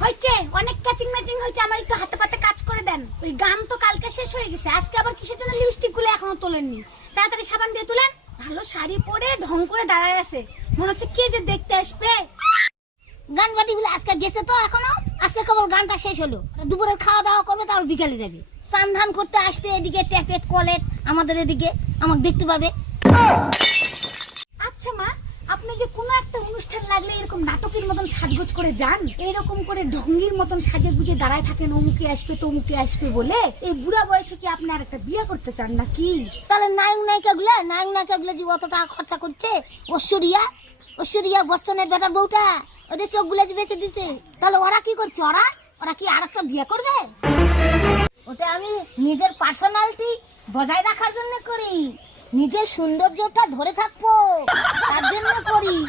হয়েছে অনেক catching matching হয়েছে, আমার একটু হাতে পাতে কাজ করে দেন। ওই গান তো কালকে শেষ হয়ে গেছে, আজকে আবার কিসের জন্য লিপস্টিক গুলো এখনো তোলেননি? তাড়াতাড়ি সাবান দিয়ে তুলেন। ভালো শাড়ি পরে ঢং করে দাঁড়ায় আছে, মনে হচ্ছে কে যে দেখতে আসবে। গান বাটি গুলো আজকে গেছে তো এখনো, আজকে কেবল গানটা শেষ হলো। দুপুরে খাওয়া দাওয়া করবে, তারপর বিকালে যাবে স্নান ধান করতে আসবে এদিকে ট্যাপেট কলেট আমাদের এদিকে, আমাকে দেখতে পাবে। আচ্ছা মা, আপনি যে কোনো একটা অনুষ্ঠান লাগলে এরকম নাটকের মতন সাজগোজ করে যান, এরকম করে ঢঙ্গির মতন সাজে গুজে দাঁড়ায় থাকেন অমুকে আসবে তমুকে আসবে বলে, এই বুড়া বয়সে কি আপনি আর একটা বিয়ে করতে চান নাকি? তাহলে নায়ক নায়িকা গুলো যে অত টাকা খরচা করছে, ঐশ্বরিয়া বচ্চনের বেটার বউটা, ওদের চোখ গুলো যে বেঁচে দিছে, তাহলে ওরা কি করছে? ওরা কি আর একটা বিয়ে করবে? ওটা আমি নিজের পার্সোনালিটি বজায় রাখার জন্য করি, নিজের সৌন্দর্যটা ধরে থাকবো তার জন্য করি।